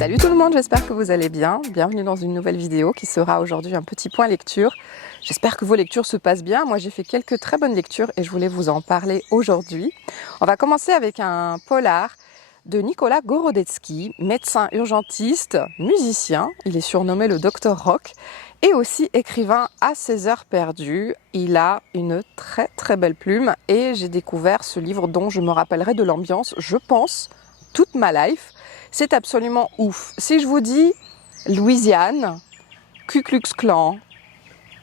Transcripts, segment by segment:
Salut tout le monde, j'espère que vous allez bien. Bienvenue dans une nouvelle vidéo qui sera aujourd'hui un petit point lecture. J'espère que vos lectures se passent bien. Moi j'ai fait quelques très bonnes lectures et je voulais vous en parler aujourd'hui. On va commencer avec un polar de Nicolas Gorodetzky, médecin urgentiste, musicien. Il est surnommé le Dr Rock et aussi écrivain à ses heures perdues. Il a une très belle plume et j'ai découvert ce livre dont je me rappellerai de l'ambiance, je pense, toute ma life. C'est absolument ouf. Si je vous dis Louisiane, Ku Klux Klan,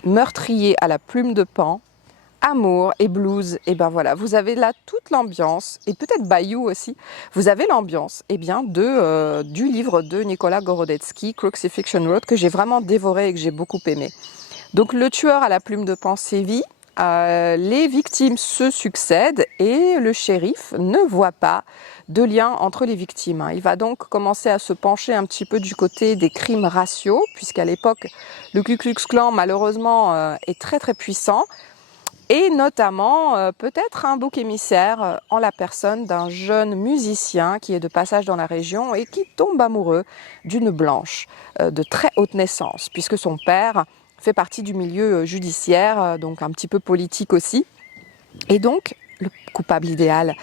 meurtrier à la plume de paon, amour et blues, et ben voilà, vous avez là toute l'ambiance, et peut-être Bayou aussi, vous avez l'ambiance du livre de Nicolas Gorodetzky, Crucifixion Road, que j'ai vraiment dévoré et que j'ai beaucoup aimé. Donc le tueur à la plume de paon sévit, les victimes se succèdent et le shérif ne voit pas de lien entre les victimes. Il va donc commencer à se pencher un petit peu du côté des crimes raciaux, puisqu'à l'époque, le Ku Klux Klan, malheureusement, est très puissant, et notamment peut-être un bouc émissaire en la personne d'un jeune musicien qui est de passage dans la région et qui tombe amoureux d'une blanche de très haute naissance, puisque son père fait partie du milieu judiciaire, donc un petit peu politique aussi, et donc le coupable idéal.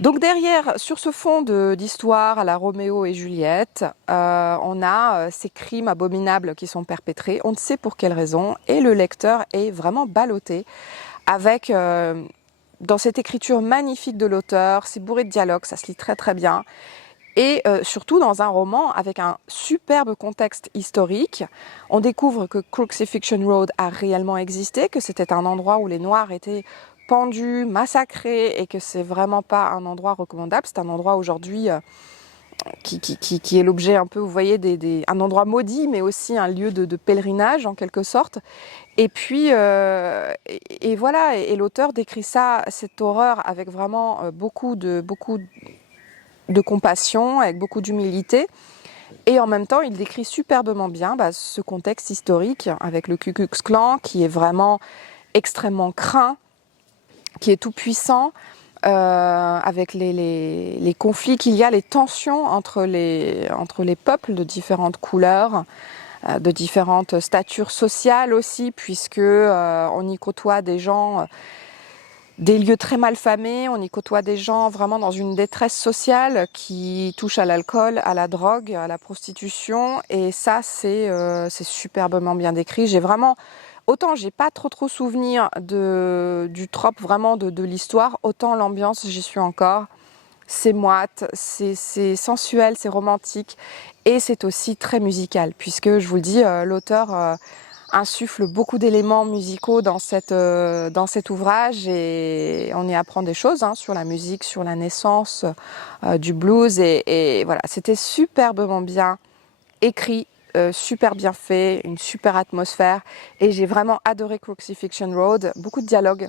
Donc derrière, sur ce fond d'histoire à la Roméo et Juliette, on a ces crimes abominables qui sont perpétrés, on ne sait pour quelle raison, et le lecteur est vraiment ballotté avec, dans cette écriture magnifique de l'auteur, c'est bourré de dialogues, ça se lit très bien, et surtout dans un roman avec un superbe contexte historique. On découvre que Crucifixion Road a réellement existé, que c'était un endroit où les Noirs étaient pendus, massacrés, et que c'est vraiment pas un endroit recommandable. C'est un endroit aujourd'hui qui est l'objet un peu, vous voyez, un endroit maudit, mais aussi un lieu de pèlerinage en quelque sorte. Et puis, et voilà, et l'auteur décrit ça, cette horreur, avec vraiment beaucoup de compassion, avec beaucoup d'humilité. Et en même temps, il décrit superbement bien ce contexte historique avec le Ku Klux Klan qui est vraiment extrêmement craint, qui est tout puissant, avec les conflits qu'il y a, les tensions entre les peuples de différentes couleurs, de différentes statures sociales aussi, puisque on y côtoie des gens des lieux très mal famés, on y côtoie des gens vraiment dans une détresse sociale qui touchent à l'alcool, à la drogue, à la prostitution, et ça c'est superbement bien décrit. J'ai vraiment, autant j'ai pas trop souvenir du trope vraiment de l'histoire, autant l'ambiance j'y suis encore. C'est moite, c'est sensuel, c'est romantique, et c'est aussi très musical, puisque je vous le dis, l'auteur insuffle beaucoup d'éléments musicaux dans cet ouvrage, et on y apprend des choses sur la musique, sur la naissance du blues, et voilà, c'était superbement bien écrit, super bien fait, une super atmosphère, et j'ai vraiment adoré Crucifixion Road, beaucoup de dialogues,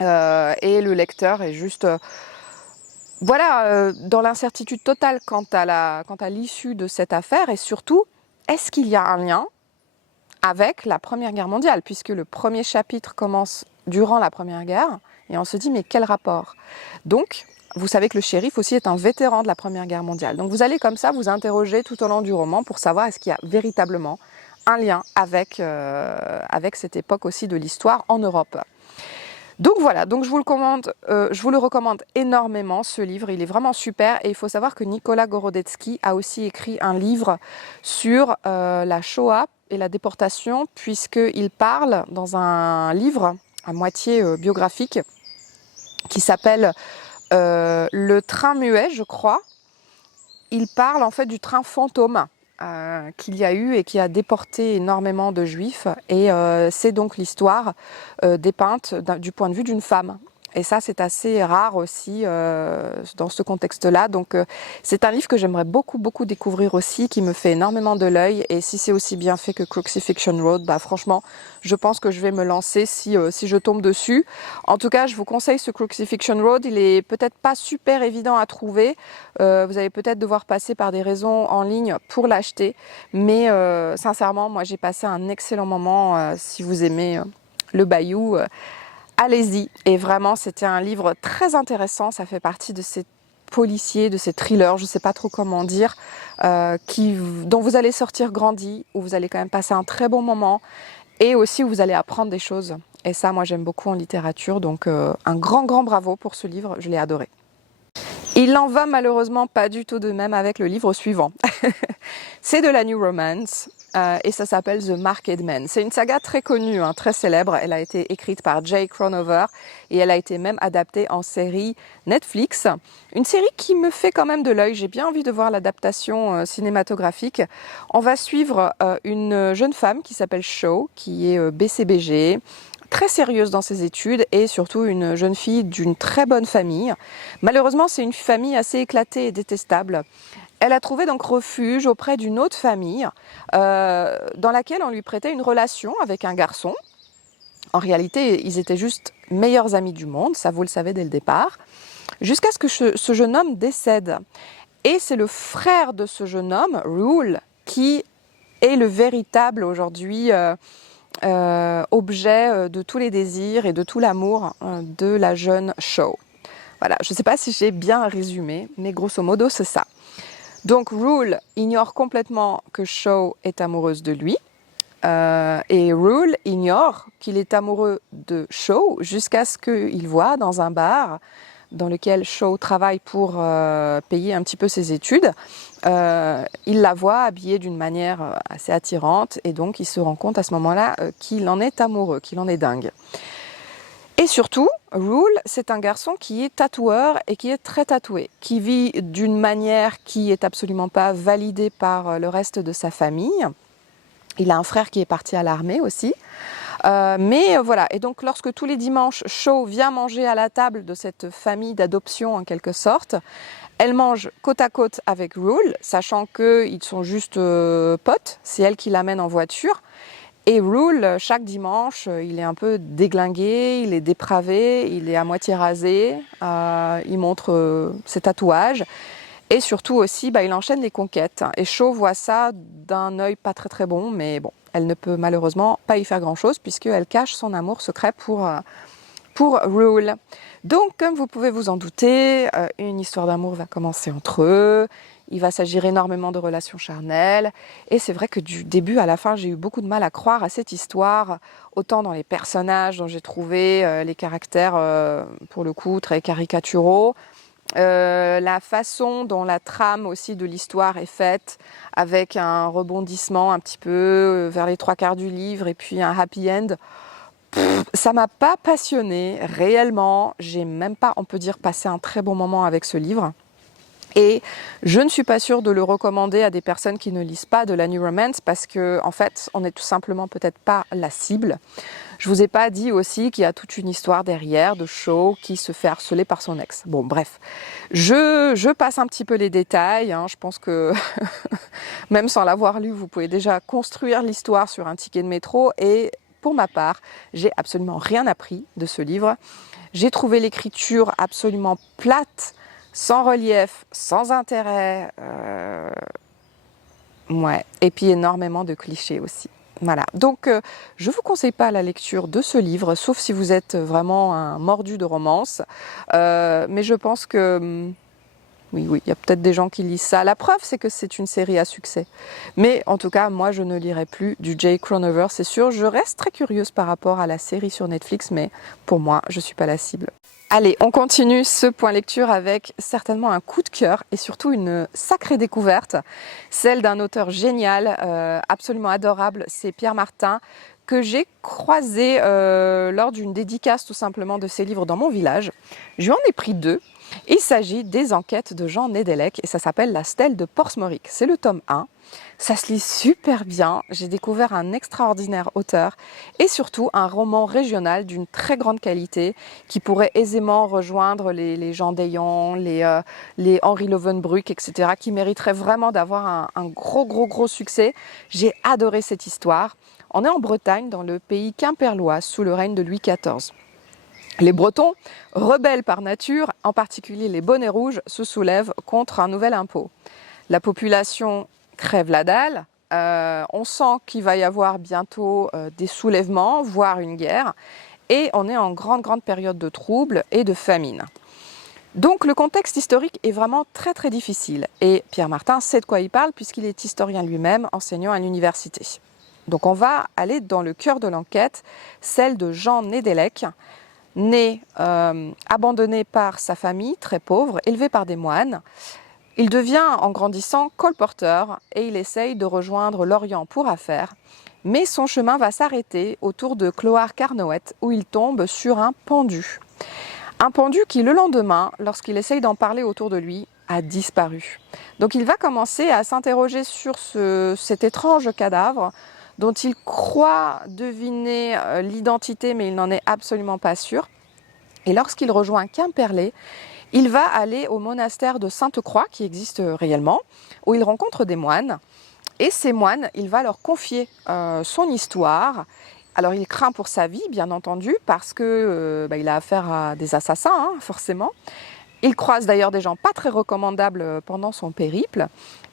et le lecteur est juste dans l'incertitude totale quant à l'issue de cette affaire, et surtout, est-ce qu'il y a un lien avec la Première Guerre mondiale, puisque le premier chapitre commence durant la Première Guerre, et on se dit mais quel rapport? Donc, vous savez que le shérif aussi est un vétéran de la Première Guerre mondiale. Donc vous allez comme ça vous interroger tout au long du roman pour savoir est-ce qu'il y a véritablement un lien avec cette époque aussi de l'histoire en Europe. Donc voilà, donc je vous le recommande énormément, ce livre, il est vraiment super, et il faut savoir que Nicolas Gorodetzky a aussi écrit un livre sur la Shoah et la déportation, puisqu'il parle dans un livre à moitié biographique qui s'appelle Le train muet, je crois. Il parle en fait du train fantôme qu'il y a eu et qui a déporté énormément de juifs, et c'est donc l'histoire dépeinte du point de vue d'une femme. Et ça, c'est assez rare aussi dans ce contexte-là. Donc, c'est un livre que j'aimerais beaucoup découvrir aussi, qui me fait énormément de l'œil. Et si c'est aussi bien fait que Crucifixion Road, franchement, je pense que je vais me lancer si je tombe dessus. En tout cas, je vous conseille ce Crucifixion Road. Il est peut-être pas super évident à trouver. Vous allez peut-être devoir passer par des raisons en ligne pour l'acheter. Mais sincèrement, moi, j'ai passé un excellent moment. Si vous aimez le Bayou, allez-y. Et vraiment, c'était un livre très intéressant. Ça fait partie de ces policiers, de ces thrillers, je ne sais pas trop comment dire, dont vous allez sortir grandi, où vous allez quand même passer un très bon moment et aussi où vous allez apprendre des choses. Et ça, moi, j'aime beaucoup en littérature, donc un grand bravo pour ce livre, je l'ai adoré. Il n'en va malheureusement pas du tout de même avec le livre suivant. C'est de la New Romance et ça s'appelle The Marked Man. C'est une saga très connue, hein, très célèbre. Elle a été écrite par Jay Kronover et elle a été même adaptée en série Netflix. Une série qui me fait quand même de l'œil. J'ai bien envie de voir l'adaptation cinématographique. On va suivre une jeune femme qui s'appelle Shaw, qui est BCBG, très sérieuse dans ses études et surtout une jeune fille d'une très bonne famille. Malheureusement, c'est une famille assez éclatée et détestable. Elle a trouvé donc refuge auprès d'une autre famille dans laquelle on lui prêtait une relation avec un garçon. En réalité, ils étaient juste meilleurs amis du monde, ça vous le savez dès le départ, jusqu'à ce que ce jeune homme décède. Et c'est le frère de ce jeune homme, Rule, qui est le véritable aujourd'hui objet de tous les désirs et de tout l'amour de la jeune Shaw. Voilà, je ne sais pas si j'ai bien résumé, mais grosso modo c'est ça. Donc Rule ignore complètement que Shaw est amoureuse de lui et Rule ignore qu'il est amoureux de Shaw jusqu'à ce qu'il voit dans un bar dans lequel Shaw travaille pour payer un petit peu ses études. Il la voit habillée d'une manière assez attirante et donc il se rend compte à ce moment-là qu'il en est amoureux, qu'il en est dingue. Et surtout, Rule, c'est un garçon qui est tatoueur et qui est très tatoué, qui vit d'une manière qui est absolument pas validée par le reste de sa famille. Il a un frère qui est parti à l'armée aussi. Mais voilà, et donc lorsque tous les dimanches, Shaw vient manger à la table de cette famille d'adoption en quelque sorte, elle mange côte à côte avec Rule, sachant qu'ils sont juste potes, c'est elle qui l'amène en voiture. Et Rule, chaque dimanche, il est un peu déglingué, il est dépravé, il est à moitié rasé, il montre ses tatouages. Et surtout aussi, il enchaîne les conquêtes. Et Shaw voit ça d'un œil pas très bon, mais bon, elle ne peut malheureusement pas y faire grand-chose puisqu'elle cache son amour secret pour Rule. Donc, comme vous pouvez vous en douter, une histoire d'amour va commencer entre eux. Il va s'agir énormément de relations charnelles. Et c'est vrai que du début à la fin, j'ai eu beaucoup de mal à croire à cette histoire, autant dans les personnages dont j'ai trouvé les caractères, pour le coup, très caricaturaux. La façon dont la trame aussi de l'histoire est faite, avec un rebondissement un petit peu vers les 3/4 du livre et puis un happy end, ça m'a pas passionnée réellement. J'ai même pas, on peut dire, passé un très bon moment avec ce livre. Et je ne suis pas sûre de le recommander à des personnes qui ne lisent pas de la New Romance parce que, en fait, on n'est tout simplement peut-être pas la cible. Je vous ai pas dit aussi qu'il y a toute une histoire derrière de Shaw qui se fait harceler par son ex. Bon, bref, je passe un petit peu les détails. Hein. Je pense que même sans l'avoir lu, vous pouvez déjà construire l'histoire sur un ticket de métro. Et pour ma part, j'ai absolument rien appris de ce livre. J'ai trouvé l'écriture absolument plate, sans relief, sans intérêt. Ouais. Et puis énormément de clichés aussi. Voilà, donc je ne vous conseille pas la lecture de ce livre, sauf si vous êtes vraiment un mordu de romance. Mais je pense que, oui, il y a peut-être des gens qui lisent ça. La preuve, c'est que c'est une série à succès. Mais en tout cas, moi, je ne lirai plus du Jay Kronover, c'est sûr. Je reste très curieuse par rapport à la série sur Netflix, mais pour moi, je ne suis pas la cible. Allez, on continue ce point lecture avec certainement un coup de cœur et surtout une sacrée découverte, celle d'un auteur génial, absolument adorable, c'est Pierre Martin, que j'ai croisé lors d'une dédicace tout simplement de ses livres dans mon village. Je lui en ai pris 2. Il s'agit des Enquêtes de Jean Nédélec et ça s'appelle La Stèle de Portsmoric. C'est le tome 1. Ça se lit super bien. J'ai découvert un extraordinaire auteur et surtout un roman régional d'une très grande qualité qui pourrait aisément rejoindre les Jean Dayan, les Henri Lovenbruck, etc. qui mériteraient vraiment d'avoir un gros succès. J'ai adoré cette histoire. On est en Bretagne, dans le pays quimpérois, sous le règne de Louis XIV. Les Bretons, rebelles par nature, en particulier les bonnets rouges, se soulèvent contre un nouvel impôt. La population crève la dalle, on sent qu'il va y avoir bientôt des soulèvements, voire une guerre, et on est en grande période de troubles et de famine. Donc le contexte historique est vraiment très très difficile et Pierre Martin sait de quoi il parle puisqu'il est historien lui-même, enseignant à l'université. Donc on va aller dans le cœur de l'enquête, celle de Jean Nédélec, né abandonné par sa famille, très pauvre, élevé par des moines. Il devient en grandissant colporteur et il essaye de rejoindre l'Orient pour affaires. Mais son chemin va s'arrêter autour de Clohars-Carnoët où il tombe sur un pendu. Un pendu qui, le lendemain, lorsqu'il essaye d'en parler autour de lui, a disparu. Donc il va commencer à s'interroger sur cet étrange cadavre dont il croit deviner l'identité, mais il n'en est absolument pas sûr. Et lorsqu'il rejoint Quimperlé, il va aller au monastère de Sainte-Croix, qui existe réellement, où il rencontre des moines. Et ces moines, il va leur confier son histoire. Alors il craint pour sa vie, bien entendu, parce que il a affaire à des assassins, hein, forcément. Il croise d'ailleurs des gens pas très recommandables pendant son périple.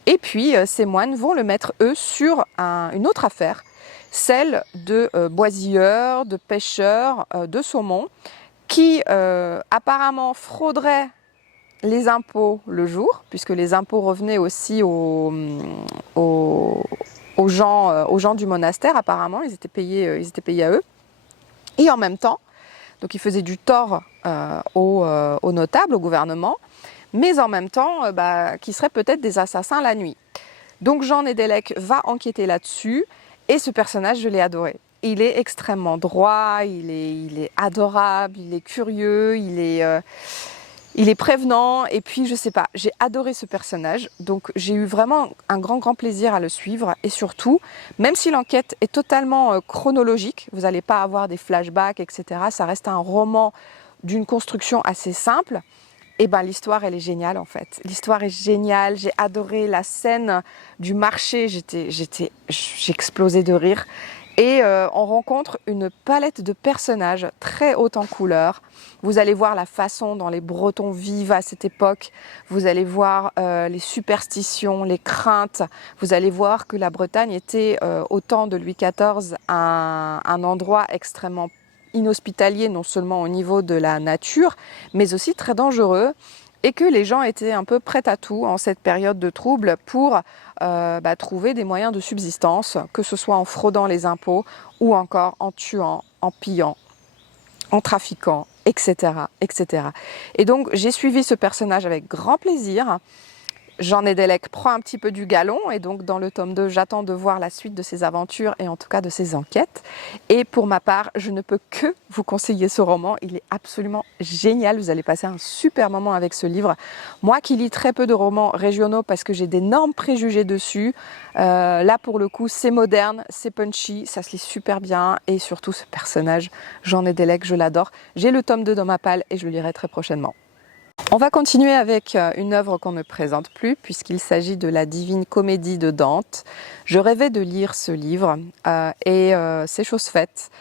Et puis ces moines vont le mettre, eux, sur une autre affaire, celle de boisilleurs, de pêcheurs de saumon, qui apparemment frauderaient les impôts le jour, puisque les impôts revenaient aussi aux gens du monastère, apparemment, ils étaient payés à eux. Et en même temps, donc ils faisaient du tort aux notables, au gouvernement, mais en même temps, qui seraient peut-être des assassins la nuit. Donc Jean Nédélec va enquêter là-dessus, et ce personnage, je l'ai adoré. Il est extrêmement droit, il est adorable, il est curieux, il est prévenant, et puis je sais pas, j'ai adoré ce personnage, donc j'ai eu vraiment un grand plaisir à le suivre, et surtout, même si l'enquête est totalement chronologique, vous n'allez pas avoir des flashbacks, etc., ça reste un roman d'une construction assez simple, et ben l'histoire elle est géniale en fait. L'histoire est géniale, j'ai adoré la scène du marché, j'explosais de rire. Et on rencontre une palette de personnages très haute en couleurs. Vous allez voir la façon dont les Bretons vivent à cette époque. Vous allez voir les superstitions, les craintes. Vous allez voir que la Bretagne était, au temps de Louis XIV, un endroit extrêmement inhospitalier, non seulement au niveau de la nature, mais aussi très dangereux. Et que les gens étaient un peu prêts à tout en cette période de trouble pour trouver des moyens de subsistance, que ce soit en fraudant les impôts ou encore en tuant, en pillant, en trafiquant, etc., etc. Et donc j'ai suivi ce personnage avec grand plaisir. Jean Nédélec prend un petit peu du galon et donc dans le tome 2, j'attends de voir la suite de ses aventures et en tout cas de ses enquêtes. Et pour ma part, je ne peux que vous conseiller ce roman. Il est absolument génial. Vous allez passer un super moment avec ce livre. Moi qui lis très peu de romans régionaux parce que j'ai d'énormes préjugés dessus, là pour le coup c'est moderne, c'est punchy, ça se lit super bien et surtout ce personnage, Jean Nédélec, je l'adore. J'ai le tome 2 dans ma palle et je le lirai très prochainement. On va continuer avec une œuvre qu'on ne présente plus puisqu'il s'agit de la Divine Comédie de Dante. Je rêvais de lire ce livre et c'est chose faite.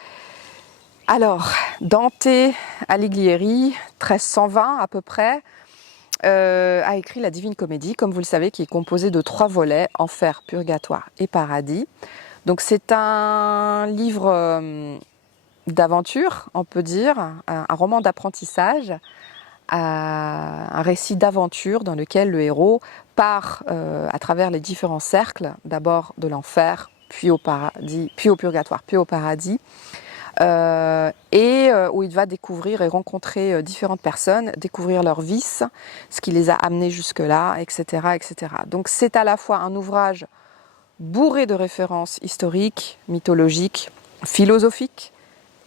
Alors, Dante Alighieri, 1320 à peu près, a écrit la Divine Comédie, comme vous le savez, qui est composée de 3 volets, Enfer, Purgatoire et Paradis. Donc c'est un livre d'aventure, on peut dire, un roman d'apprentissage, un récit d'aventure dans lequel le héros part à travers les différents cercles, d'abord de l'enfer, puis au paradis, puis au purgatoire, puis au paradis, où il va découvrir et rencontrer différentes personnes, découvrir leurs vices, ce qui les a amenés jusque-là, etc., etc. Donc c'est à la fois un ouvrage bourré de références historiques, mythologiques, philosophiques,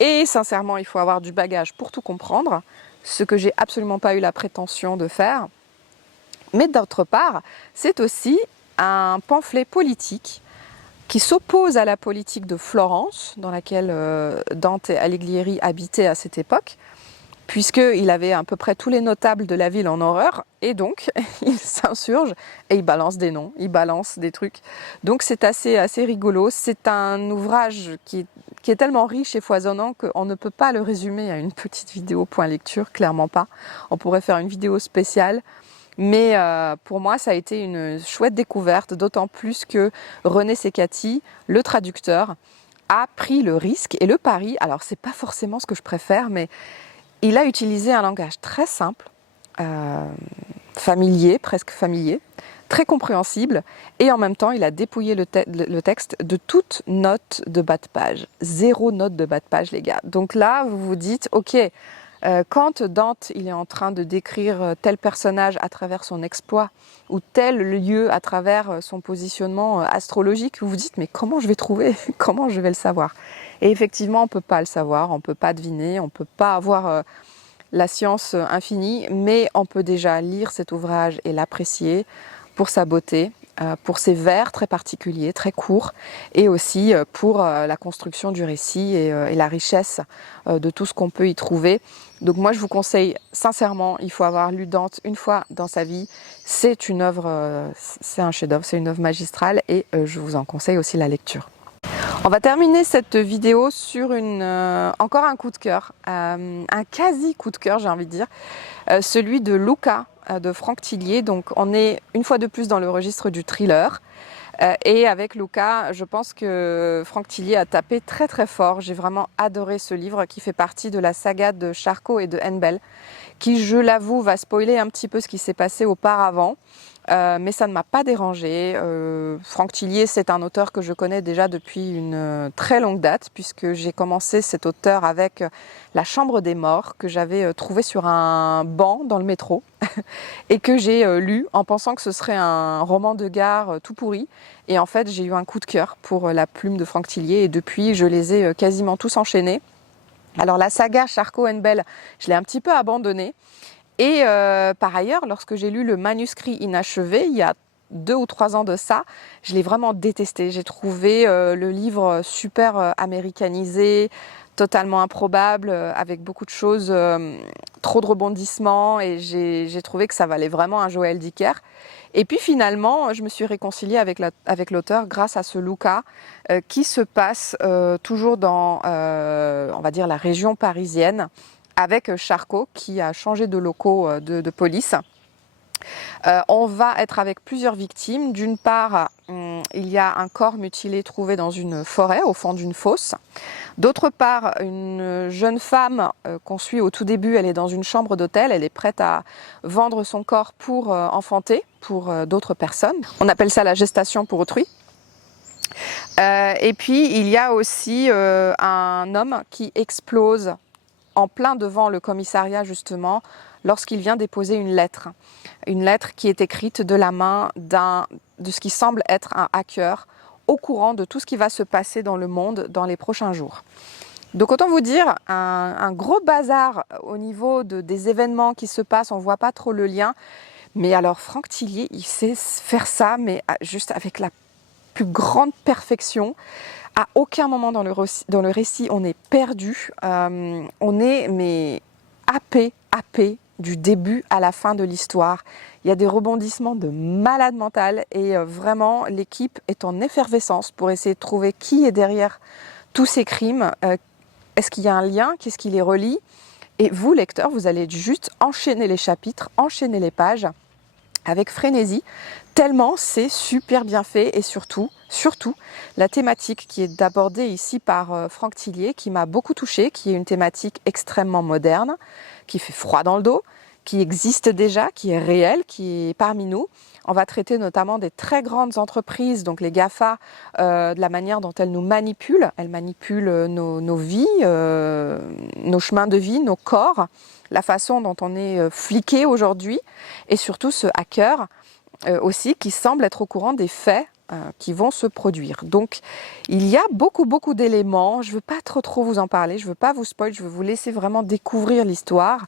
et sincèrement, il faut avoir du bagage pour tout comprendre, ce que j'ai absolument pas eu la prétention de faire. Mais d'autre part, c'est aussi un pamphlet politique qui s'oppose à la politique de Florence, dans laquelle Dante Alighieri habitait à cette époque, puisqu'il avait à peu près tous les notables de la ville en horreur, et donc il s'insurge et il balance des noms, il balance des trucs. Donc c'est assez rigolo, c'est un ouvrage qui est tellement riche et foisonnant qu'on ne peut pas le résumer à une petite vidéo point lecture, clairement pas. On pourrait faire une vidéo spéciale, mais pour moi ça a été une chouette découverte, d'autant plus que René Cecatti, le traducteur, a pris le risque et le pari, alors c'est pas forcément ce que je préfère, mais il a utilisé un langage très simple, familier, presque familier, très compréhensible, et en même temps il a dépouillé le texte de toute note de bas de page. 0 note de bas de page, les gars. Donc là vous vous dites, ok, quand Dante il est en train de décrire tel personnage à travers son exploit ou tel lieu à travers son positionnement astrologique, vous vous dites mais comment je vais trouver, comment je vais le savoir? Et effectivement on ne peut pas le savoir, on ne peut pas deviner, on ne peut pas avoir la science infinie, mais on peut déjà lire cet ouvrage et l'apprécier pour sa beauté, pour ses vers très particuliers, très courts, et aussi pour la construction du récit et la richesse de tout ce qu'on peut y trouver. Donc moi je vous conseille sincèrement, il faut avoir lu Dante une fois dans sa vie. C'est une œuvre, c'est un chef-d'œuvre, c'est une œuvre magistrale, et je vous en conseille aussi la lecture. On va terminer cette vidéo sur encore un coup de cœur, un quasi coup de cœur j'ai envie de dire, celui de Luca de Franck Tillier. Donc on est une fois de plus dans le registre du thriller. Et avec Luca, je pense que Franck Tillier a tapé très très fort. J'ai vraiment adoré ce livre qui fait partie de la saga de Charcot et de Henbel, qui, je l'avoue, va spoiler un petit peu ce qui s'est passé auparavant. Mais ça ne m'a pas dérangé. Franck Tillier, c'est un auteur que je connais déjà depuis une très longue date, puisque j'ai commencé cet auteur avec La Chambre des Morts, que j'avais trouvé sur un banc dans le métro, et que j'ai lu en pensant que ce serait un roman de gare tout pourri. Et en fait, j'ai eu un coup de cœur pour la plume de Franck Tillier, et depuis, je les ai quasiment tous enchaînés. Alors la saga Charcot-Henbel, je l'ai un petit peu abandonnée. Et par ailleurs, lorsque j'ai lu le manuscrit inachevé, il y a 2 ou 3 ans de ça, je l'ai vraiment détesté. J'ai trouvé le livre super américanisé, totalement improbable, avec beaucoup de choses, trop de rebondissements, et j'ai trouvé que ça valait vraiment un Joël Dicker. Et puis finalement, je me suis réconciliée avec l'auteur grâce à ce Luca qui se passe toujours dans, on va dire, la région parisienne, avec Charcot qui a changé de locaux de police. On va être avec plusieurs victimes. D'une part, il y a un corps mutilé trouvé dans une forêt au fond d'une fosse. D'autre part, une jeune femme qu'on suit au tout début, elle est dans une chambre d'hôtel, elle est prête à vendre son corps pour enfanter pour d'autres personnes. On appelle ça la gestation pour autrui. Et puis il y a aussi un homme qui explose en plein devant le commissariat justement, lorsqu'il vient déposer une lettre qui est écrite de la main de ce qui semble être un hacker au courant de tout ce qui va se passer dans le monde dans les prochains jours. Donc autant vous dire, un gros bazar au niveau des événements qui se passent, on ne voit pas trop le lien, mais alors Franck Tillier, il sait faire ça, mais juste avec la plus grande perfection. À aucun moment dans le récit, on est perdu, on est happé du début à la fin de l'histoire. Il y a des rebondissements de malade mental et vraiment l'équipe est en effervescence pour essayer de trouver qui est derrière tous ces crimes. Est-ce qu'il y a un lien? Qu'est-ce qui les relie? Et vous, lecteurs, vous allez juste enchaîner les chapitres, enchaîner les pages avec frénésie, tellement c'est super bien fait, et surtout la thématique qui est abordée ici par Franck Tillier, qui m'a beaucoup touchée, qui est une thématique extrêmement moderne, qui fait froid dans le dos, qui existe déjà, qui est réelle, qui est parmi nous. On va traiter notamment des très grandes entreprises, donc les GAFA, de la manière dont elles nous manipulent. Elles manipulent nos vies, nos chemins de vie, nos corps, la façon dont on est fliqué aujourd'hui, et surtout ce hacker aussi qui semble être au courant des faits qui vont se produire. Donc il y a beaucoup d'éléments, je ne veux pas trop vous en parler, je ne veux pas vous spoiler, je veux vous laisser vraiment découvrir l'histoire,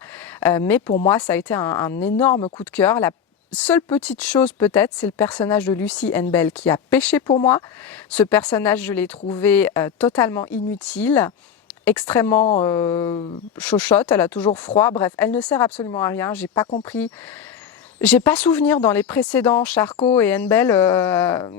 mais pour moi ça a été un énorme coup de cœur. La seule petite chose peut-être, c'est le personnage de Lucie Henbel qui a pêché pour moi. Ce personnage, je l'ai trouvé totalement inutile, extrêmement chochotte, elle a toujours froid, bref, elle ne sert absolument à rien, j'ai pas compris. J'ai pas souvenir dans les précédents Charcot et Henbel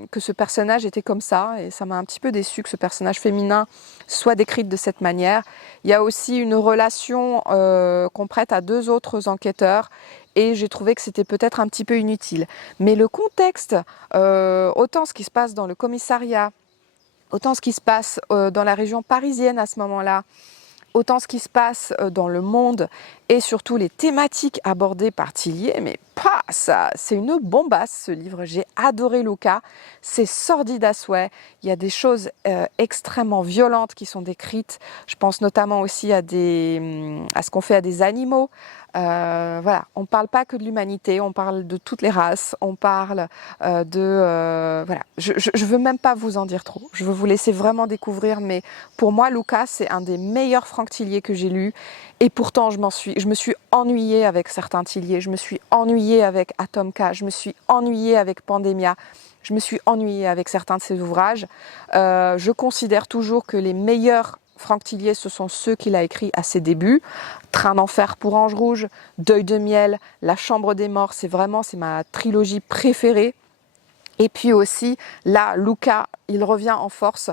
que ce personnage était comme ça, et ça m'a un petit peu déçu que ce personnage féminin soit décrit de cette manière. Il y a aussi une relation qu'on prête à 2 autres enquêteurs, et j'ai trouvé que c'était peut-être un petit peu inutile. Mais le contexte, autant ce qui se passe dans le commissariat, autant ce qui se passe dans la région parisienne à ce moment-là, autant ce qui se passe dans le monde et surtout les thématiques abordées par Tillier, mais pas ça, c'est une bombasse ce livre. J'ai adoré Luca, c'est sordide à souhait, il y a des choses extrêmement violentes qui sont décrites. Je pense notamment aussi à ce qu'on fait à des animaux. Voilà, on ne parle pas que de l'humanité, on parle de toutes les races, on parle voilà. Je veux même pas vous en dire trop, je veux vous laisser vraiment découvrir, mais pour moi Luca c'est un des meilleurs Franck Tillier que j'ai lu, et pourtant je me suis ennuyée avec certains Tillier, je me suis ennuyée avec Atomka, je me suis ennuyée avec Pandemia, je me suis ennuyée avec certains de ses ouvrages. Je considère toujours que les meilleurs Franck Tillier, ce sont ceux qu'il a écrits à ses débuts. Train d'enfer pour Ange Rouge, Deuil de miel, La Chambre des morts, c'est ma trilogie préférée. Et puis aussi, là, Luca, il revient en force.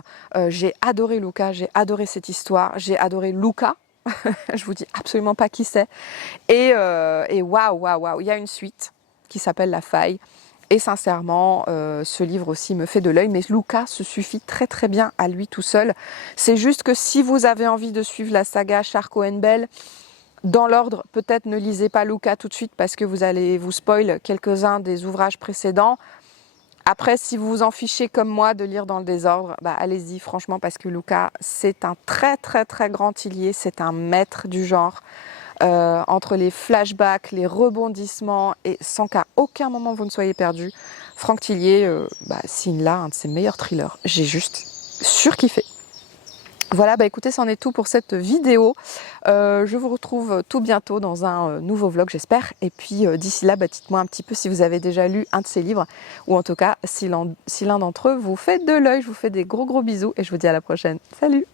J'ai adoré Luca, j'ai adoré cette histoire, j'ai adoré Luca. Je vous dis absolument pas qui c'est. Et waouh, il y a une suite qui s'appelle La Faille. Et sincèrement, ce livre aussi me fait de l'œil, mais Luca se suffit très très bien à lui tout seul. C'est juste que si vous avez envie de suivre la saga Charcot-en-Belle, dans l'ordre, peut-être ne lisez pas Luca tout de suite parce que vous allez vous spoil quelques-uns des ouvrages précédents. Après, si vous vous en fichez comme moi de lire dans le désordre, allez-y franchement, parce que Luca, c'est un très très très grand Tillier, c'est un maître du genre. Entre les flashbacks, les rebondissements, et sans qu'à aucun moment vous ne soyez perdu, Franck Tillier signe là un de ses meilleurs thrillers. J'ai juste surkiffé. Voilà, écoutez, c'en est tout pour cette vidéo. Je vous retrouve tout bientôt dans un nouveau vlog, j'espère. Et puis d'ici là, dites-moi un petit peu si vous avez déjà lu un de ces livres, ou en tout cas si l'un d'entre eux vous fait de l'œil. Je vous fais des gros bisous et je vous dis à la prochaine. Salut!